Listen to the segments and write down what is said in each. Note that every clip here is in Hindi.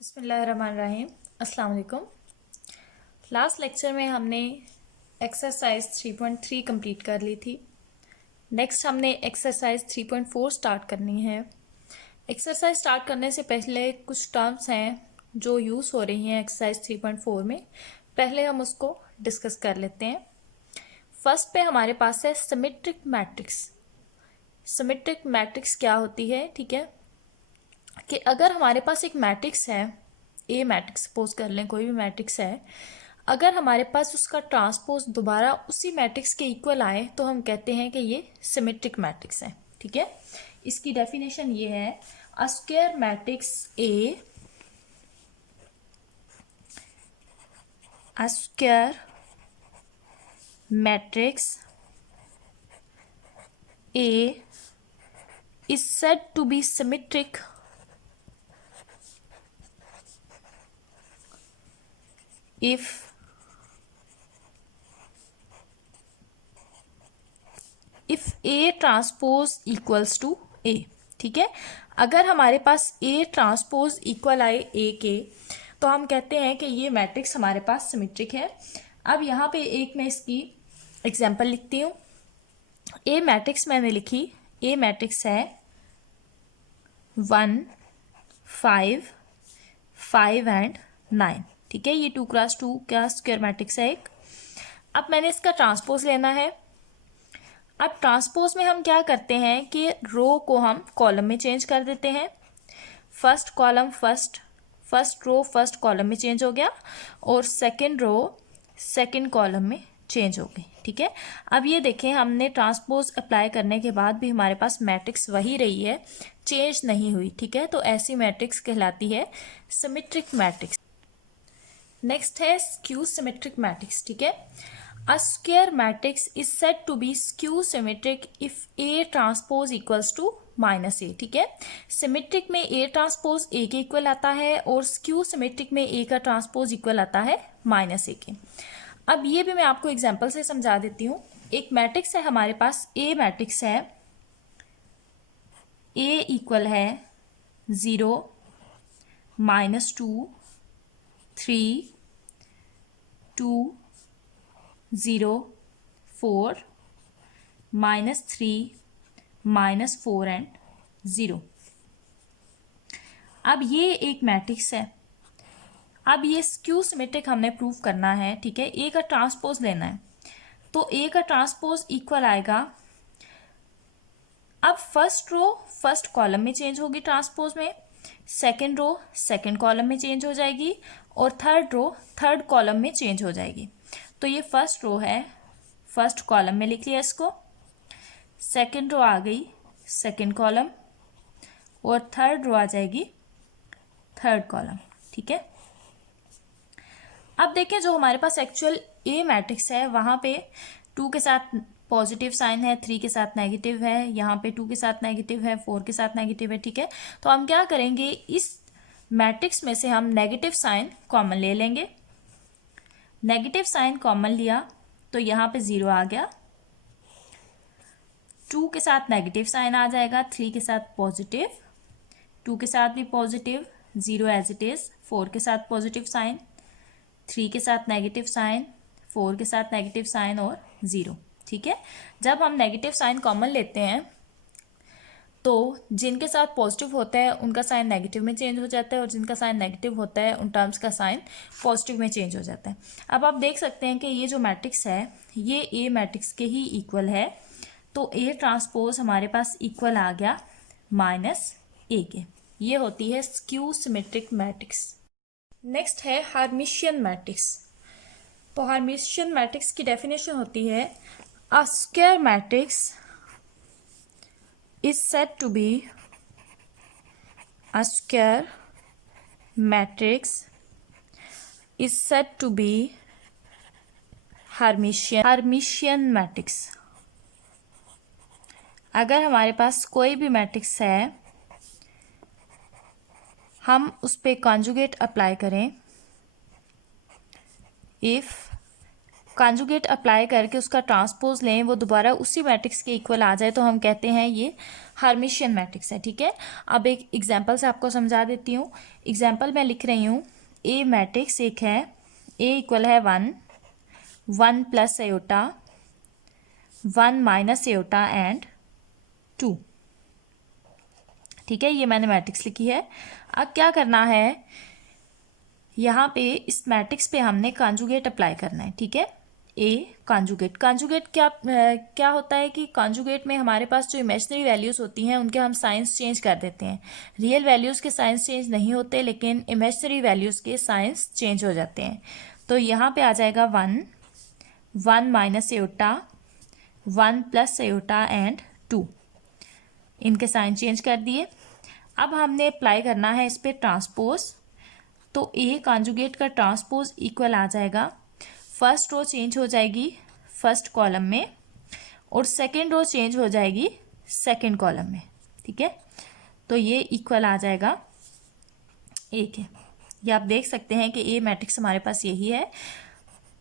बिस्मिल्लाहिर्रहमानिर्रहीम। अस्सलाम वालेकुम। लास्ट लेक्चर में हमने एक्सरसाइज 3.3 कंप्लीट कर ली थी। नेक्स्ट हमने एक्सरसाइज 3.4 स्टार्ट करनी है। एक्सरसाइज स्टार्ट करने से पहले कुछ टर्म्स हैं जो यूज़ हो रही हैं एक्सरसाइज 3.4 में। पहले हम उसको डिस्कस कर लेते हैं। फर्स्ट पे हमारे पास है सिमेट्रिक मैट्रिक्स। सिमेट्रिक मैट्रिक्स क्या होती है? ठीक है कि अगर हमारे पास एक मैट्रिक्स है, ए मैट्रिक्स सपोज कर लें, कोई भी मैट्रिक्स है, अगर हमारे पास उसका ट्रांसपोज दोबारा उसी मैट्रिक्स के इक्वल आए तो हम कहते हैं कि ये सिमेट्रिक मैट्रिक्स है। ठीक है, इसकी डेफिनेशन ये है, a square matrix A, a square matrix A is said to be symmetric if A transpose equals to A। ठीक है, अगर हमारे पास A ट्रांसपोज इक्वल आए A के तो हम कहते हैं कि ये मैट्रिक्स हमारे पास सिमेट्रिक है। अब यहाँ पे एक मैं इसकी एग्जांपल लिखती हूँ। A मैट्रिक्स मैंने लिखी, A मैट्रिक्स है 1, 5, 5 एंड 9। ठीक है, ये 2x2 का स्क्वायर मैट्रिक्स है एक। अब मैंने इसका ट्रांसपोज लेना है। अब ट्रांसपोज में हम क्या करते हैं कि रो को हम कॉलम में चेंज कर देते हैं। First column first row first column में चेंज हो गया और सेकंड रो सेकंड कॉलम में चेंज हो गई। ठीक है, अब ये देखें, हमने ट्रांसपोज अप्लाई करने के बाद भी हमारे पास मैट्रिक्स वही रही है, चेंज नहीं हुई। ठीक है, तो ऐसी मैट्रिक्स कहलाती है सिमेट्रिक मैट्रिक्स। नेक्स्ट है स्क्यू सिमेट्रिक मैट्रिक्स। ठीक है, a square matrix is said to be skew symmetric if A transpose equals to -A। ठीक है, सिमेट्रिक में A ट्रांसपोज A के इक्वल आता है और स्क्यू सिमेट्रिक में A का ट्रांसपोज इक्वल आता है -A के। अब ये भी मैं आपको एग्जांपल से समझा देती हूँ। एक मैट्रिक्स है हमारे पास, A मैट्रिक्स है, A इक्वल है 0, -2, 3, 2, 0, 4, -3, -4 एंड 0। अब ये एक मैट्रिक्स है। अब ये स्क्यू सिमेट्रिक हमने प्रूव करना है। ठीक है, ए का ट्रांसपोज लेना है, तो ए का ट्रांसपोज इक्वल आएगा। अब फर्स्ट रो फर्स्ट कॉलम में चेंज होगी ट्रांसपोज में, सेकंड रो सेकंड कॉलम में चेंज हो जाएगी और थर्ड रो थर्ड कॉलम में चेंज हो जाएगी। तो ये फर्स्ट रो है, फर्स्ट कॉलम में लिख लिया इसको, सेकंड रो आ गई सेकंड कॉलम और थर्ड रो आ जाएगी थर्ड कॉलम। ठीक है, अब देखें जो हमारे पास एक्चुअल ए मैट्रिक्स है वहाँ पे 2 के साथ पॉजिटिव साइन है, 3 के साथ नेगेटिव है, यहाँ पे 2 के साथ नेगेटिव है, 4 के साथ नेगेटिव है। ठीक है, तो हम क्या करेंगे, इस मैट्रिक्स में से हम नेगेटिव साइन कॉमन ले लेंगे। नेगेटिव साइन कॉमन लिया तो यहाँ पे 0 आ गया, 2 के साथ नेगेटिव साइन आ जाएगा, 3 के साथ पॉजिटिव, 2 के साथ भी पॉजिटिव, 0 एज इट इज, 4 के साथ पॉजिटिव साइन, 3 के साथ नेगेटिव साइन, 4 के साथ नेगेटिव साइन और 0। ठीक है, जब हम नेगेटिव साइन कॉमन लेते हैं तो जिनके साथ पॉजिटिव होता है उनका साइन नेगेटिव में चेंज हो जाता है और जिनका साइन नेगेटिव होता है उन टर्म्स का साइन पॉजिटिव में चेंज हो जाता है। अब आप देख सकते हैं कि ये जो मैट्रिक्स है ये ए मैट्रिक्स के ही इक्वल है, तो ए ट्रांसपोज हमारे पास इक्वल आ गया -A के। ये होती है स्क्यू सिमेट्रिक मैट्रिक्स। नेक्स्ट है हर्मिशियन मैट्रिक्स। तो हर्मिशियन मैट्रिक्स की डेफिनेशन होती है, a square matrix is said to be a square matrix is said to be Hermitian matrix. अगर हमारे पास कोई भी मैट्रिक्स है हम उस पर कॉन्जुगेट अप्लाई करें, इफ कॉन्जुगेट अप्लाई करके उसका ट्रांसपोज लें, वो दोबारा उसी मैट्रिक्स के इक्वल आ जाए, तो हम कहते हैं ये हर्मिशियन मैट्रिक्स है। ठीक है, अब एक एग्जांपल से आपको समझा देती हूँ। एग्जांपल मैं लिख रही हूँ, ए मैट्रिक्स एक है, ए इक्वल है 1, 1 plus aorta, 1 minus aorta and 2। ठीक है, ये मैंने मैट्रिक्स लिखी है। अब क्या करना है, यहाँ पे इस मैट्रिक्स पे हमने कॉन्जुगेट अप्लाई करना है। ठीक है, ए कॉन्जुगेट, कॉन्जुगेट क्या होता है कि कॉन्जुगेट में हमारे पास जो इमेजिनरी वैल्यूज़ होती हैं उनके हम साइंस चेंज कर देते हैं। रियल वैल्यूज़ के साइंस चेंज नहीं होते, लेकिन इमेजिनरी वैल्यूज़ के साइंस चेंज हो जाते हैं। तो यहाँ पे आ जाएगा 1, 1 minus aorta, 1 plus aorta and 2। इनके साइन चेंज कर दिए। अब हमने अप्लाई करना है इस पर ट्रांसपोज। तो ए कॉन्जुगेट का ट्रांसपोज इक्वल आ जाएगा, फर्स्ट रो चेंज हो जाएगी फर्स्ट कॉलम में और सेकंड रो चेंज हो जाएगी सेकंड कॉलम में। ठीक है, तो ये इक्वल आ जाएगा ए के। ये आप देख सकते हैं कि ए मैट्रिक्स हमारे पास यही है।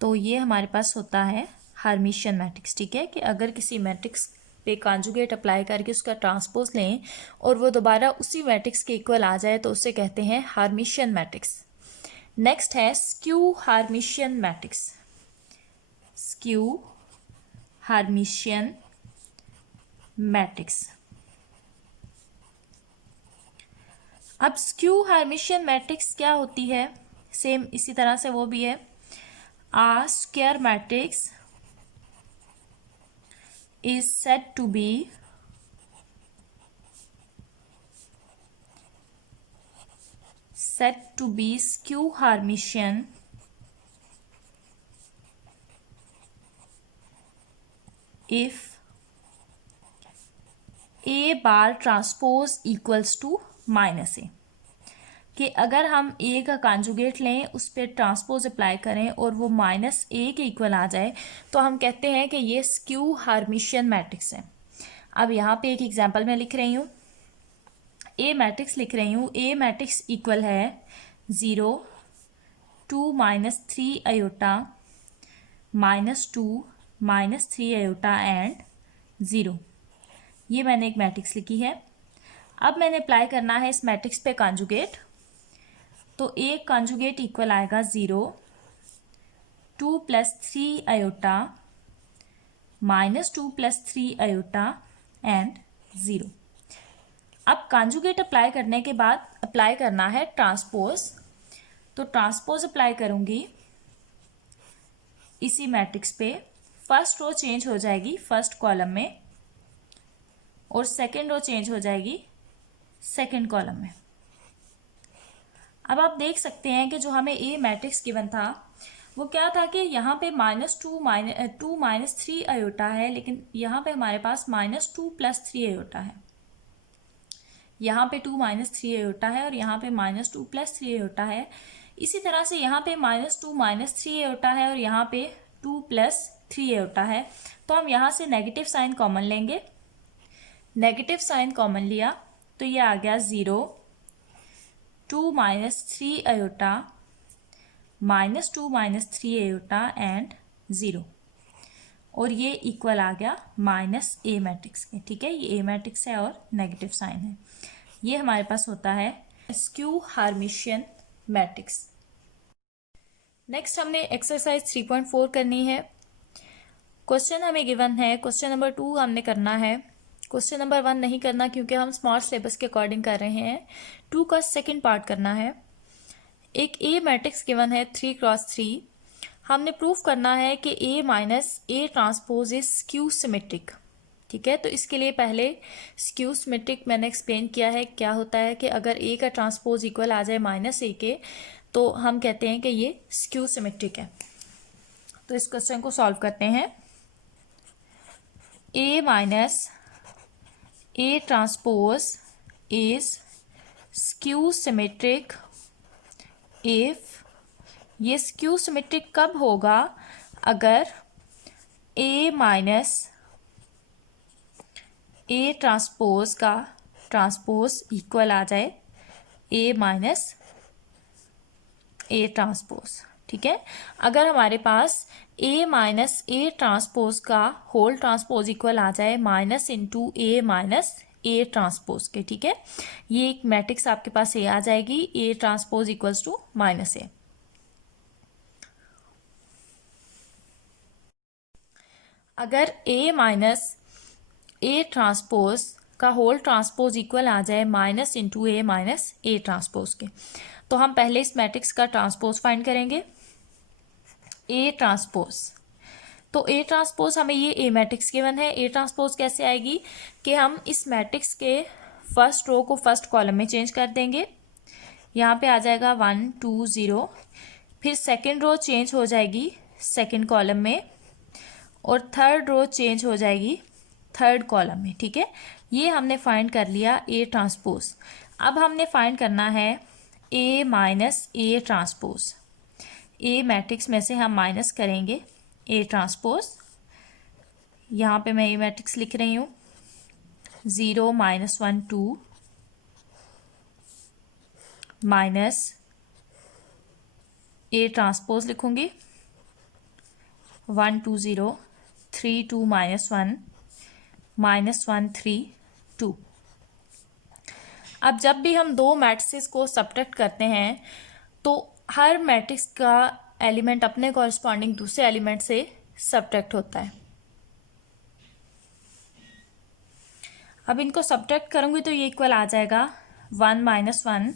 तो ये हमारे पास होता है हर्मिशियन मैट्रिक्स। ठीक है, कि अगर किसी मैट्रिक्स पे कॉन्जुगेट अप्लाई करके उसका ट्रांसपोज लें और वो दोबारा उसी मैट्रिक्स के इक्वल आ जाए, तो उसे कहते हैं हर्मिशियन मैट्रिक्स। नेक्स्ट है skew Hermitian matrix. Skew Hermitian matrix. अब स्क्यू हर्मिशियन मैट्रिक्स क्या होती है, सेम इसी तरह से वो भी है। A square matrix is said to be skew Hermitian if A bar transpose equals to minus A. कि अगर हम ए का कॉन्जुगेट लें, उस पर ट्रांसपोज अप्लाई करें और वो माइनस ए के इक्वल आ जाए, तो हम कहते हैं कि ये स्क्यू हर्मिशियन मैट्रिक्स है। अब यहाँ पे एक एग्जांपल मैं लिख रही हूँ, ए मैट्रिक्स लिख रही हूँ। ए मैट्रिक्स इक्वल है 0, 2 minus 3 iota, -2 minus 3 iota and 0। ये मैंने एक मैट्रिक्स लिखी है। अब मैंने अप्लाई करना है इस मैट्रिक्स पे कॉन्जुगेट। तो ए कॉन्जुगेट इक्वल आएगा 0, 2 plus 3 iota, -2 plus 3 iota and 0। अब कॉन्जुगेट अप्लाई करने के बाद अप्लाई करना है ट्रांसपोज। तो ट्रांसपोज अप्लाई करूंगी इसी मैट्रिक्स पे, फर्स्ट रो चेंज हो जाएगी फर्स्ट कॉलम में और सेकंड रो चेंज हो जाएगी सेकंड कॉलम में। अब आप देख सकते हैं कि जो हमें ए मैट्रिक्स गिवन था वो क्या था कि यहाँ पे -2 माइनस 3 अयोटा है, लेकिन यहाँ पे हमारे पास -2 प्लस 3 अयोटा है। यहाँ पे 2 माइनस 3 अयोटा है और यहाँ पे -2 प्लस 3 अयोटा है। इसी तरह से यहाँ पे -2 माइनस 3 अयोटा है और यहाँ पे 2 प्लस 3 अयोटा है। तो हम यहाँ से नेगेटिव साइन कॉमन लेंगे। नेगेटिव साइन कॉमन लिया तो ये आ गया 0, 2 minus 3 iota, -2 minus 3 iota and 0। और ये इक्वल आ गया माइनस ए मैट्रिक्स के। ठीक है, ये ए मैट्रिक्स है और नेगेटिव साइन है। ये हमारे पास होता है स्क्यू हर्मिशियन मैट्रिक्स। नेक्स्ट हमने एक्सरसाइज 3.4 करनी है। क्वेश्चन हमें गिवन है, क्वेश्चन नंबर 2 हमने करना है। क्वेश्चन नंबर 1 नहीं करना क्योंकि हम स्मार्ट सिलेबस के अकॉर्डिंग कर रहे हैं। 2 का सेकंड पार्ट करना है। एक ए मैट्रिक्स गिवन है 3x3। हमने प्रूफ करना है कि A minus A transpose is skew symmetric. ठीक है, तो इसके लिए पहले स्क्यू सिमेट्रिक मैंने एक्सप्लेन किया है क्या होता है, कि अगर ए का ट्रांसपोज इक्वल आ जाए -a के, तो हम कहते हैं कि ये स्क्यू सिमेट्रिक है। तो इस क्वेश्चन को सॉल्व करते हैं। A minus A transpose is skew symmetric if, ये स्क्यू सिमेट्रिक कब होगा, अगर ए माइनस ए ट्रांसपोज का ट्रांसपोज इक्वल आ जाए ए माइनस ए ट्रांसपोज। ठीक है। अगर हमारे पास A माइनस ए ट्रांसपोज का होल ट्रांसपोज इक्वल आ जाए minus into A minus A transpose के, ठीक है, ये एक मैट्रिक्स आपके पास ए आ जाएगी, A transpose equals to minus A. अगर A माइनस ए ट्रांसपोज का होल ट्रांसपोज इक्वल आ जाए minus into A minus A transpose के, तो हम पहले इस मैट्रिक्स का ट्रांसपोज फाइंड करेंगे, ए ट्रांसपोज। तो ए ट्रांसपोज हमें ये ए मैट्रिक्स गिवन है, ए ट्रांसपोज कैसे आएगी कि हम इस मैट्रिक्स के फर्स्ट रो को फर्स्ट कॉलम में चेंज कर देंगे, यहाँ पे आ जाएगा 1 2 0, फिर सेकंड रो चेंज हो जाएगी सेकंड कॉलम में, और थर्ड रो चेंज हो जाएगी थर्ड कॉलम में, ठीक है। ये हमने फाइंड कर लिया ए ट्रांसपोज। अब हमने फाइंड करना है A minus A transpose. A matrix में से हम माइनस करेंगे ए ट्रांसपोज, यहाँ पे मैं ए मैट्रिक्स लिख रही हूँ, 0 माइनस 1 2 माइनस ए ट्रांसपोज लिखूंगी 1 2 0 3 2 माइनस 1 माइनस 1 3 2। अब जब भी हम दो मैट्रिसेस को सब्ट्रैक्ट करते हैं तो हर मैट्रिक्स का एलिमेंट अपने कॉरस्पॉन्डिंग दूसरे एलिमेंट से सब्ट्रैक्ट होता है। अब इनको सब्ट्रैक्ट करूंगी तो ये इक्वल आ जाएगा 1 minus 1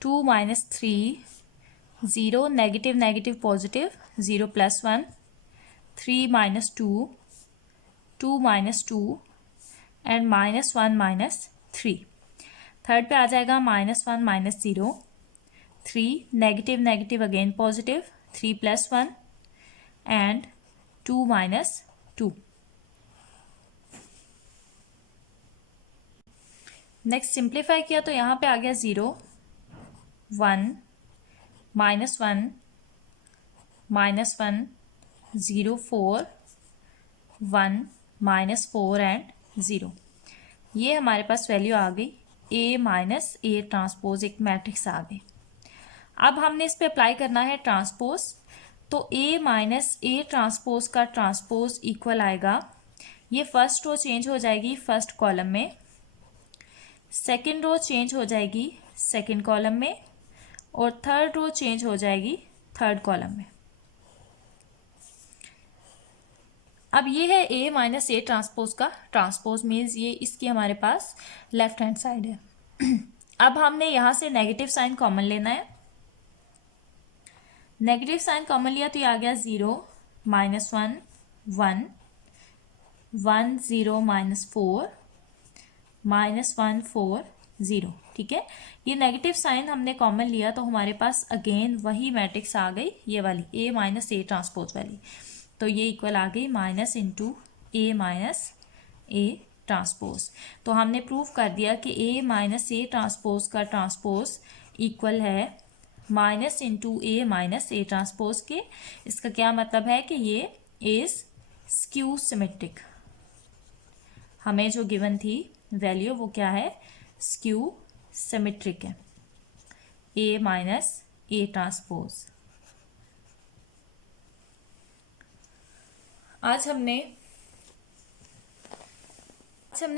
2 minus 3 0 negative negative positive 0 plus 1 3 minus 2 2 minus 2 and minus 1 minus 3। Third पे आ जाएगा minus 1 minus 0 3 negative negative again positive 3 plus 1 and 2 minus 2। Next simplify किया तो यहाँ पे आ गया 0 1 माइनस 1 माइनस 1 0 4 1 माइनस 4 एंड 0। ये हमारे पास वैल्यू आ गई ए माइनस ए ट्रांसपोज, एक मैट्रिक्स आ गई। अब हमने इस पे अप्लाई करना है ट्रांसपोज, तो ए माइनस ए ट्रांसपोज का ट्रांसपोज इक्वल आएगा, ये फर्स्ट रो चेंज हो जाएगी फर्स्ट कॉलम में, सेकंड रो चेंज हो जाएगी सेकंड कॉलम में, और थर्ड रो चेंज हो जाएगी थर्ड कॉलम में। अब ये है ए माइनस ए ट्रांसपोज का ट्रांसपोज, मीन्स ये इसकी हमारे पास लेफ्ट हैंड साइड है। अब हमने यहाँ से नेगेटिव साइन कॉमन लेना है, नेगेटिव साइन कॉमन लिया तो ये आ गया 0 माइनस 1 1 1 0 माइनस 4 माइनस 1 4 0, ठीक है। ये नेगेटिव साइन हमने कॉमन लिया तो हमारे पास अगेन वही मैट्रिक्स आ गई, ये वाली ए माइनस ए ट्रांसपोज वाली, तो ये इक्वल आ गई minus into A minus A transpose. तो हमने प्रूव कर दिया कि ए माइनस ए ट्रांसपोज का ट्रांसपोज इक्वल है minus into A minus A transpose के। इसका क्या मतलब है कि ये इज स्क्यू सिमेट्रिक। हमें जो गिवन थी वैल्यू वो क्या है, स्क्यू सिमेट्रिक है, ए माइनस ए ट्रांसपोज। आज हमने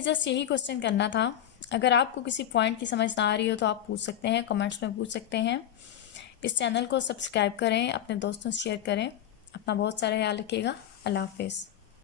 जस्ट यही क्वेश्चन करना था। अगर आपको किसी पॉइंट की समझ ना आ रही हो तो आप पूछ सकते हैं, कमेंट्स में पूछ सकते हैं। इस चैनल को सब्सक्राइब करें, अपने दोस्तों से शेयर करें। अपना बहुत सारा ख्याल रखिएगा। अल्लाह हाफिज़।